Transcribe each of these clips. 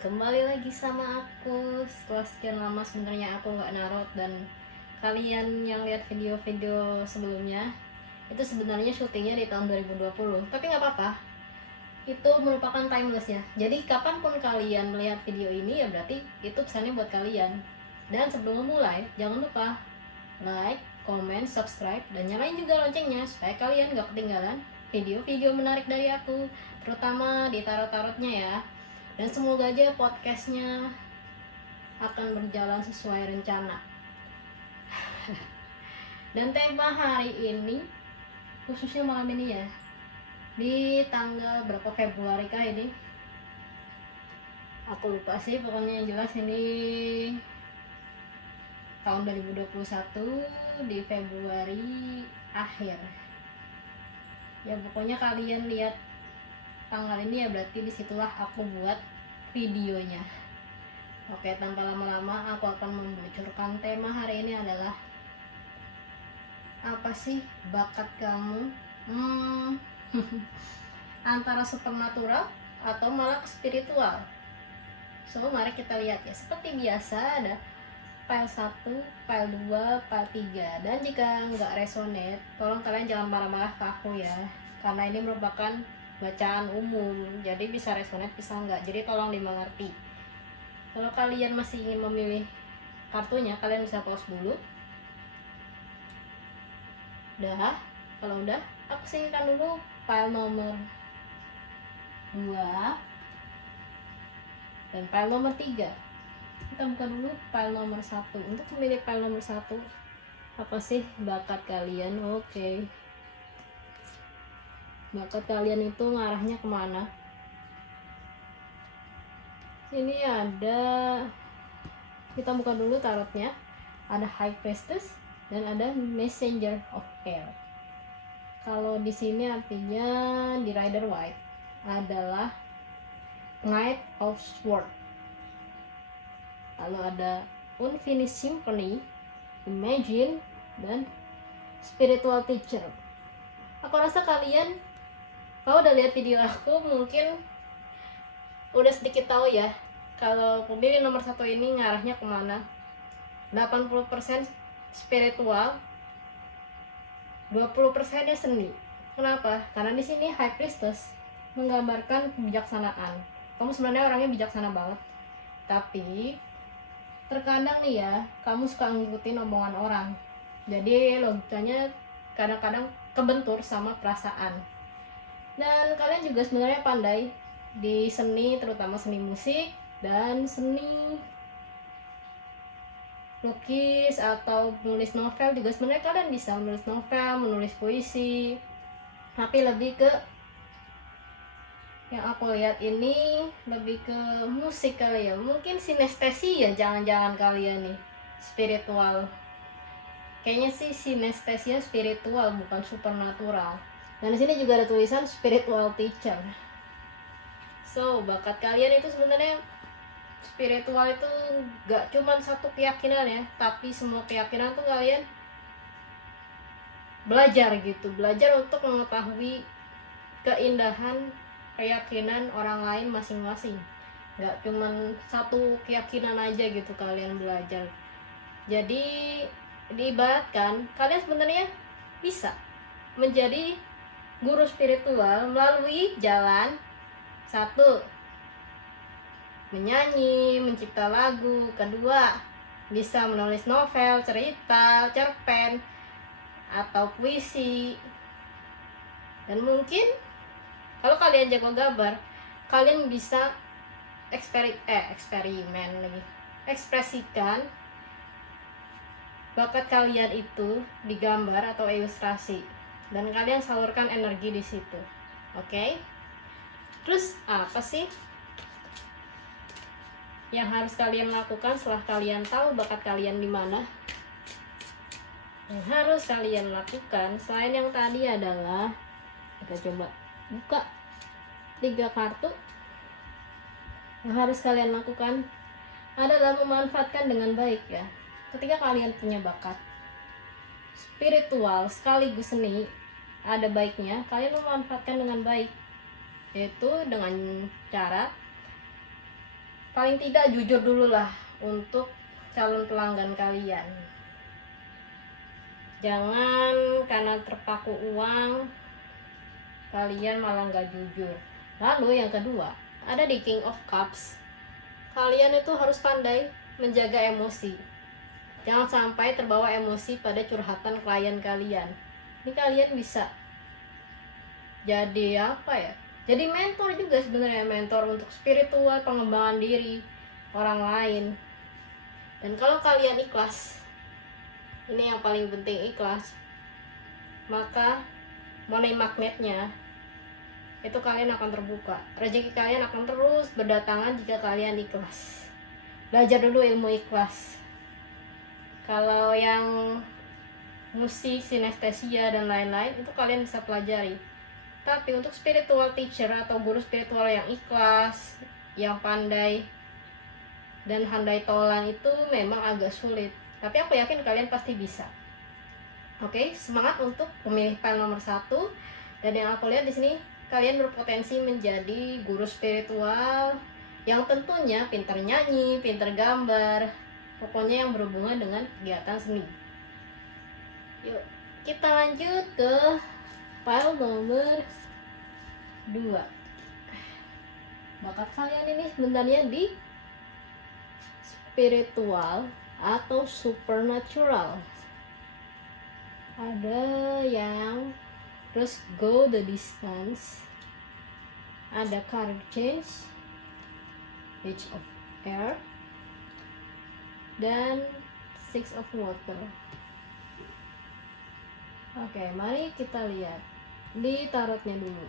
Kembali lagi sama aku. Setelah sekian lama sebenarnya aku nggak narot, dan kalian yang lihat video-video sebelumnya itu sebenarnya syutingnya di tahun 2020. Tapi nggak apa-apa, itu merupakan timeless ya. Jadi kapanpun kalian melihat video ini ya berarti itu pesannya buat kalian. Dan sebelum memulai, jangan lupa like, comment, subscribe, dan nyalain juga loncengnya supaya kalian gak ketinggalan video-video menarik dari aku, terutama di tarot-tarotnya ya. Dan semoga aja podcastnya akan berjalan sesuai rencana. Dan tema hari ini, khususnya malam ini ya, di tanggal berapa Februari kah ini? Aku lupa sih, pokoknya yang jelas ini tahun 2021 di Februari akhir. Ya pokoknya kalian lihat tanggal ini ya berarti disitulah aku buat videonya. Oke, tanpa lama-lama aku akan membocorkan tema hari ini adalah apa sih bakat kamu? Antara supernatural atau malah spiritual. So mari kita lihat ya. Seperti biasa ada file 1, file 2, file 3. Dan jika nggak resonate, tolong kalian jangan marah-marah ke aku ya, karena ini merupakan bacaan umum, jadi bisa resonate bisa nggak, jadi tolong dimengerti. Kalau kalian masih ingin memilih kartunya, kalian bisa pause dulu. Udah, kalau udah, aku singkat dulu file nomor 2 dan file nomor 3. Kita buka dulu file nomor 1. Untuk memilih file nomor 1, apa sih bakat kalian? Oke. Bakat kalian itu ngarahnya kemana? Ini ada, kita buka dulu tarotnya. Ada High Priestess dan ada Messenger of Air. Kalau di sini artinya di Rider White adalah Knight of Swords. Lalu ada Unfinished Symphony, Imagine, dan Spiritual Teacher. Aku rasa kalian kalau udah lihat video aku mungkin udah sedikit tahu ya kalau pemilih nomor 1 ini ngarahnya kemana. 80% spiritual, 20% nya seni. Kenapa? Karena di sini High Priestess menggambarkan kebijaksanaan. Kamu sebenarnya orangnya bijaksana banget, tapi terkadang nih ya, kamu suka ngikutin omongan orang. Jadi logikanya kadang-kadang kebentur sama perasaan. Dan kalian juga sebenarnya pandai di seni, terutama seni musik dan seni lukis atau menulis novel juga. Sebenarnya kalian bisa menulis novel, menulis puisi, tapi lebih ke yang aku lihat ini lebih ke musik kali ya. Mungkin sinestesi ya, jangan-jangan kalian nih spiritual. Kayaknya sih sinestesia spiritual, bukan supernatural. Dan di sini juga ada tulisan spiritual teacher. So, bakat kalian itu sebenarnya spiritual itu gak cuma satu keyakinan ya, tapi semua keyakinan tuh kalian belajar gitu, belajar untuk mengetahui keindahan keyakinan orang lain masing-masing. Gak cuma satu keyakinan aja gitu kalian belajar. Jadi diibaratkan kalian sebenarnya bisa menjadi guru spiritual melalui jalan 1, menyanyi, mencipta lagu. 2, bisa menulis novel, cerita, cerpen, atau puisi. Dan mungkin kalau kalian jago gambar, kalian bisa eksperimen lagi, ekspresikan bakat kalian itu di gambar atau ilustrasi, dan kalian salurkan energi di situ. Oke? Terus apa sih yang harus kalian lakukan setelah kalian tahu bakat kalian di mana? Yang harus kalian lakukan selain yang tadi adalah, kita coba buka 3 kartu. Yang harus kalian lakukan adalah memanfaatkan dengan baik ya. Ketika kalian punya bakat spiritual sekaligus seni, ada baiknya kalian memanfaatkan dengan baik, yaitu dengan cara paling tidak jujur dulu lah untuk calon pelanggan kalian. Jangan karena terpaku uang kalian malah nggak jujur. Lalu yang kedua, ada di King of Cups. Kalian itu harus pandai menjaga emosi. Jangan sampai terbawa emosi pada curhatan klien kalian. Ini kalian bisa jadi apa ya? Jadi mentor juga sebenarnya, mentor untuk spiritual, pengembangan diri orang lain. Dan kalau kalian ikhlas, ini yang paling penting, ikhlas, maka money magnetnya itu kalian akan terbuka. Rezeki kalian akan terus berdatangan jika kalian ikhlas. Belajar dulu ilmu ikhlas. Kalau yang musik, sinestesia dan lain-lain itu kalian bisa pelajari. Tapi untuk spiritual teacher atau guru spiritual yang ikhlas, yang pandai dan handai tolan itu memang agak sulit. Tapi aku yakin kalian pasti bisa. Oke, semangat untuk pemilih file nomor 1. Dan yang aku lihat di sini, kalian berpotensi menjadi guru spiritual yang tentunya pintar nyanyi, pintar gambar, pokoknya yang berhubungan dengan kegiatan seni. Yuk, kita lanjut ke file nomor 2. Bakat kalian ini sebenarnya di spiritual atau supernatural. Ada yang terus go the distance, ada career change, page of air, dan six of water. Oke, mari kita lihat di tarotnya dulu.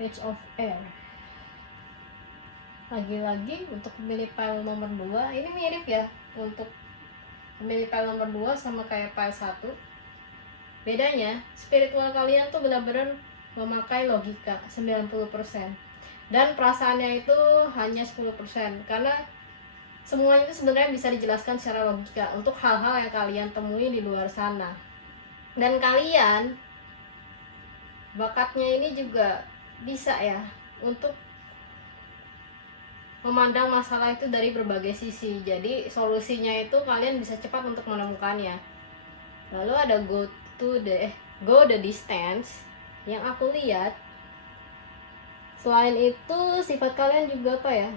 Page of air. Lagi-lagi untuk pemilih file nomor 2, ini mirip ya untuk pemilih file nomor 2 sama kayak file 1. Bedanya, spiritual kalian tuh benar-benar memakai logika 90%. Dan perasaannya itu hanya 10%. Karena semuanya itu sebenarnya bisa dijelaskan secara logika untuk hal-hal yang kalian temui di luar sana. Dan kalian bakatnya ini juga bisa ya untuk memandang masalah itu dari berbagai sisi. Jadi solusinya itu kalian bisa cepat untuk menemukannya. Lalu ada go the distance. Yang aku lihat, selain itu sifat kalian juga apa ya,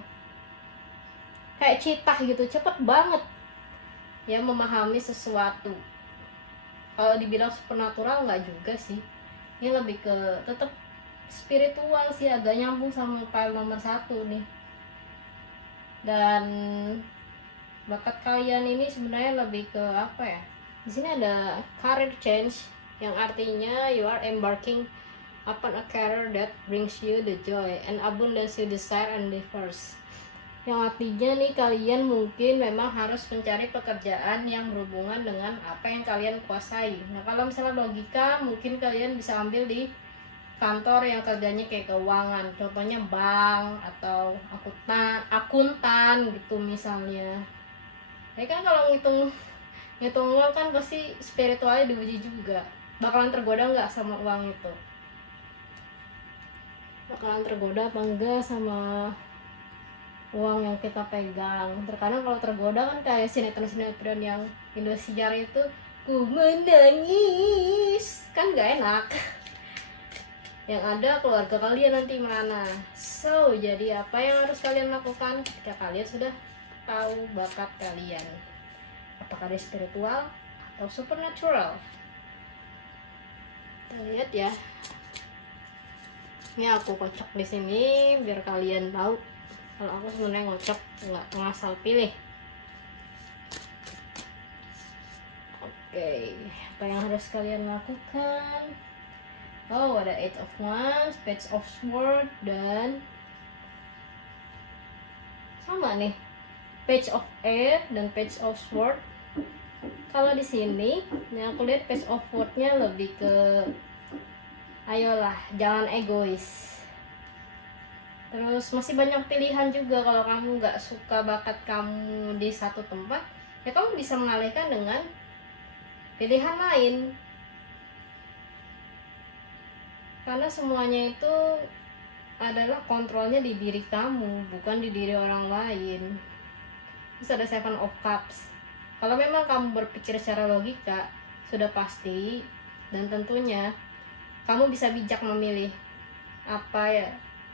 kayak citah gitu, cepet banget ya memahami sesuatu. Kalau dibilang supernatural nggak juga sih, ini lebih ke tetap spiritual sih, agak nyambung sama file nomor 1 nih. Dan bakat kalian ini sebenarnya lebih ke apa ya, di sini ada career change, yang artinya you are embarking upon a career that brings you the joy and abundance you desire and diverse. Yang artinya nih kalian mungkin memang harus mencari pekerjaan yang berhubungan dengan apa yang kalian kuasai. Nah kalau misalnya logika, mungkin kalian bisa ambil di kantor yang kerjanya kayak keuangan, contohnya bank atau akuntan gitu misalnya. Ya kan kalau ngitung uang kan pasti spiritualnya diuji juga. Bakalan tergoda nggak sama uang itu? Bakalan tergoda apa enggak sama uang yang kita pegang? Terkadang kalau tergoda kan kayak sinetron yang Indosiar itu, ku menangis, kan nggak enak. Yang ada keluarga kalian nanti mana. So, jadi apa yang harus kalian lakukan ketika kalian sudah tahu bakat kalian? Apakah dia spiritual atau supernatural? Kita lihat ya. Ini aku kocok di sini biar kalian tahu kalau aku sebenarnya ngocok, nggak ngasal pilih. Oke, apa yang harus kalian lakukan? Oh, ada 8 of Wands, Page of Swords, dan sama nih, Page of Air dan Page of Swords. Kalau di sini, nih aku lihat Page of Swords-nya lebih ke ayolah, jangan egois. Terus masih banyak pilihan juga. Kalau kamu nggak suka bakat kamu di satu tempat, ya kamu bisa mengalihkan dengan pilihan lain. Karena semuanya itu adalah kontrolnya di diri kamu, bukan di diri orang lain. Terus ada Seven of Cups. Kalau memang kamu berpikir secara logika, sudah pasti dan tentunya kamu bisa bijak memilih apa ya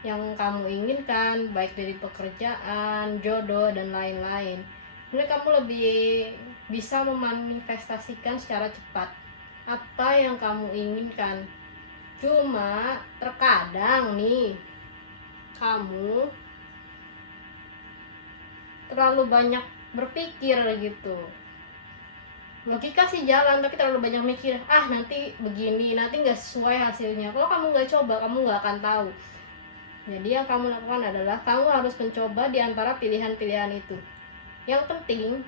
yang kamu inginkan, baik dari pekerjaan, jodoh, dan lain-lain. Jadi kamu lebih bisa memanifestasikan secara cepat apa yang kamu inginkan. Cuma terkadang nih kamu terlalu banyak berpikir gitu. Logika sih jalan, tapi terlalu banyak mikir, nanti begini, nanti nggak sesuai hasilnya. Kalau kamu nggak coba, kamu nggak akan tahu. Jadi yang kamu lakukan adalah kamu harus mencoba di antara pilihan-pilihan itu. Yang penting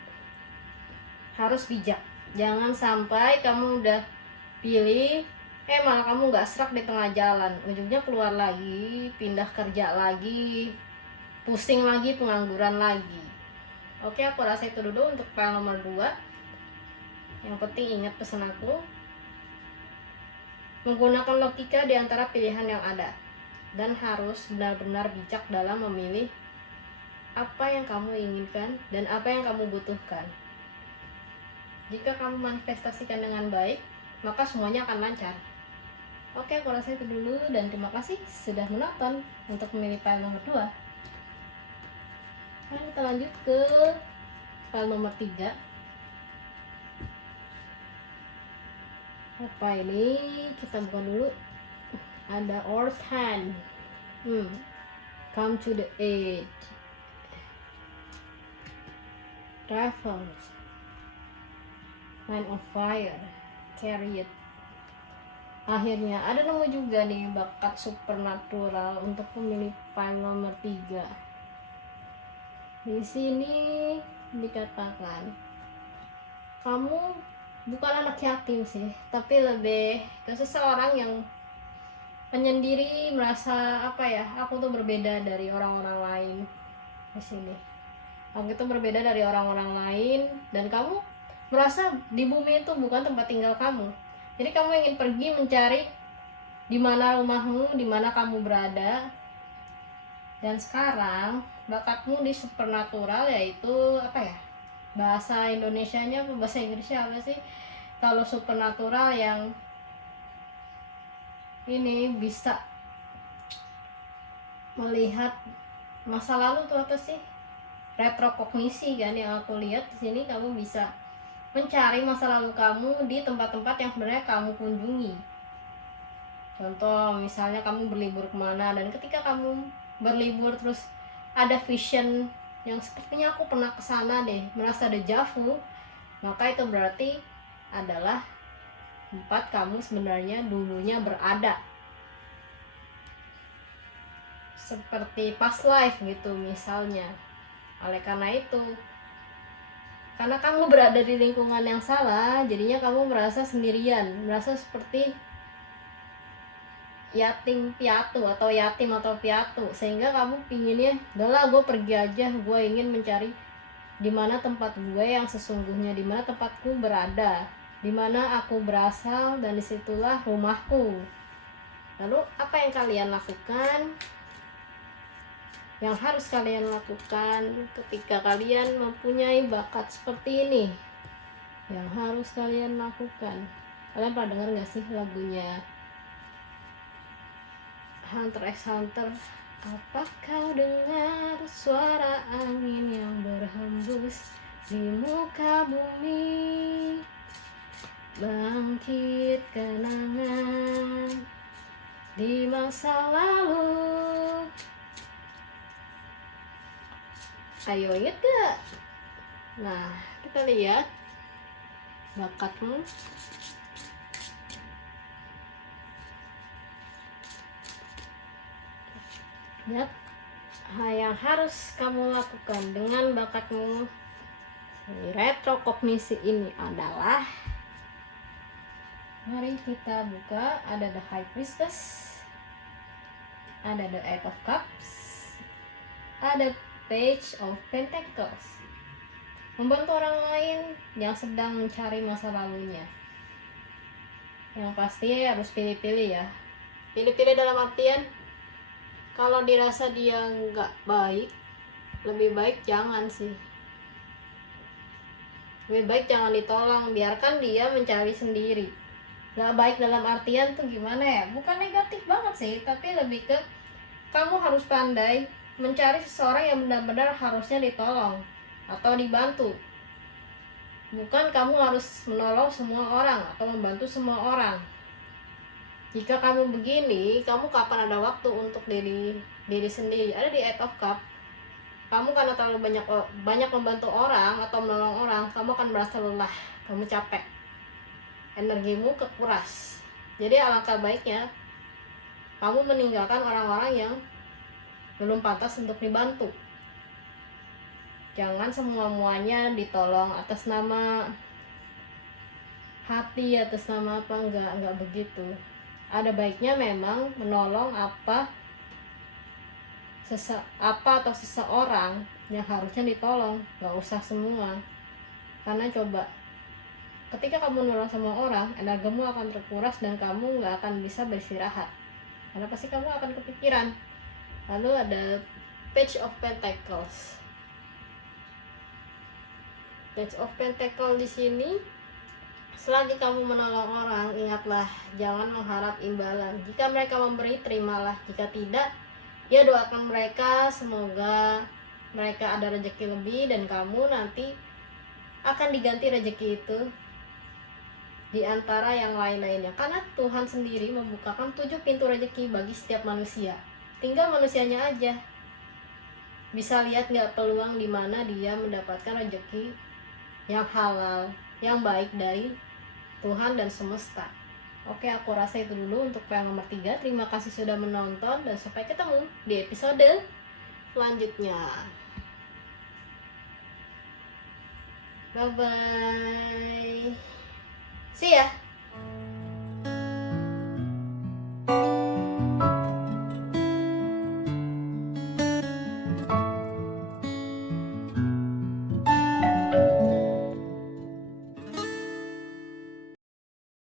harus bijak. Jangan sampai kamu udah pilih, malah kamu nggak serak di tengah jalan. Ujungnya keluar lagi, pindah kerja lagi, pusing lagi, pengangguran lagi. Oke, aku rasa itu dulu untuk file nomor 2. Yang penting ingat pesan aku, menggunakan logika di antara pilihan yang ada, dan harus benar-benar bijak dalam memilih apa yang kamu inginkan dan apa yang kamu butuhkan. Jika kamu manifestasikan dengan baik, maka semuanya akan lancar. Oke, aku rasa itu dulu dan terima kasih sudah menonton untuk memilih file nomor 2. Nah, kita lanjut ke file nomor 3. Apa ini? Kita buka dulu. Ada Earth Hand. Come to the edge. Travel. Line of Fire. Chariot. Akhirnya ada nemu juga nih bakat supernatural untuk pemilih file nomor 3. Di sini dikatakan kamu bukan anak yatim sih, tapi lebih ke seseorang yang penyendiri, merasa aku tuh berbeda dari orang-orang lain. Di sini kamu itu berbeda dari orang-orang lain dan kamu merasa di bumi itu bukan tempat tinggal kamu. Jadi kamu ingin pergi mencari di mana rumahmu, di mana kamu berada. Dan sekarang bakatmu di supernatural, yaitu bahasa Indonesianya apa bahasa Inggrisnya apa sih? Kalau supernatural yang ini bisa melihat masa lalu tuh apa sih? Retrokognisi kan yang aku lihat di sini. Kamu bisa mencari masa lalu kamu di tempat-tempat yang sebenarnya kamu kunjungi. Contoh misalnya kamu berlibur kemana, dan ketika kamu berlibur terus ada vision yang sepertinya aku pernah kesana deh, merasa deja vu, maka itu berarti adalah tempat kamu sebenarnya dulunya berada. Seperti past life gitu misalnya. Oleh karena itu, karena kamu berada di lingkungan yang salah, jadinya kamu merasa sendirian, merasa seperti yatim piatu, sehingga kamu pinginnya, udahlah gue pergi aja, gue ingin mencari di mana tempat gue yang sesungguhnya, di mana tempatku berada, di mana aku berasal, dan disitulah rumahku. Lalu apa yang kalian lakukan? Yang harus kalian lakukan ketika kalian mempunyai bakat seperti ini, yang harus kalian lakukan, kalian pernah dengar gak sih lagunya Hunter x Hunter? Apa kau dengar suara angin yang berhembus di muka bumi, bangkit kenangan di masa lalu. Ayo inget gak? Nah, kita lihat bakatmu. Lihat yang harus kamu lakukan dengan bakatmu retrokognisi ini adalah, mari kita buka. Ada The High Priestess, ada The Eight of Cups, ada Page of Pentacles. Membantu orang lain yang sedang mencari masa lalunya. Yang pasti harus pilih-pilih ya. Pilih-pilih dalam artian Kalau dirasa dia nggak baik, lebih baik jangan sih. Lebih baik jangan ditolong, biarkan dia mencari sendiri. Nggak baik dalam artian tuh gimana ya, bukan negatif banget sih, tapi lebih ke kamu harus pandai mencari seseorang yang benar-benar harusnya ditolong atau dibantu. Bukan kamu harus menolong semua orang atau membantu semua orang. Jika kamu begini, kamu kapan ada waktu untuk diri sendiri? Ada di Eight of Cup. Kamu karena terlalu banyak membantu orang atau menolong orang, kamu akan merasa lelah, kamu capek, energimu kekuras. Jadi alangkah baiknya kamu meninggalkan orang-orang yang belum pantas untuk dibantu. Jangan semua-muanya ditolong atas nama hati, atas nama apa, enggak begitu. Ada baiknya memang menolong apa atau seseorang yang harusnya ditolong, nggak usah semua. Karena coba ketika kamu menolong semua orang, energimu akan terkuras dan kamu nggak akan bisa beristirahat, karena pasti kamu akan kepikiran. Lalu ada Page of Pentacles. Page of Pentacles di sini, selagi kamu menolong orang, ingatlah jangan mengharap imbalan. Jika mereka memberi, terimalah. Jika tidak, ya doakan mereka, semoga mereka ada rezeki lebih dan kamu nanti akan diganti rezeki itu di antara yang lain-lainnya. Karena Tuhan sendiri membukakan 7 pintu rezeki bagi setiap manusia. Tinggal manusianya aja bisa lihat nggak peluang di mana dia mendapatkan rezeki yang halal, yang baik dari Tuhan dan semesta. Oke, aku rasa itu dulu untuk yang nomor 3. Terima kasih sudah menonton dan sampai ketemu di episode selanjutnya. Bye bye. See ya.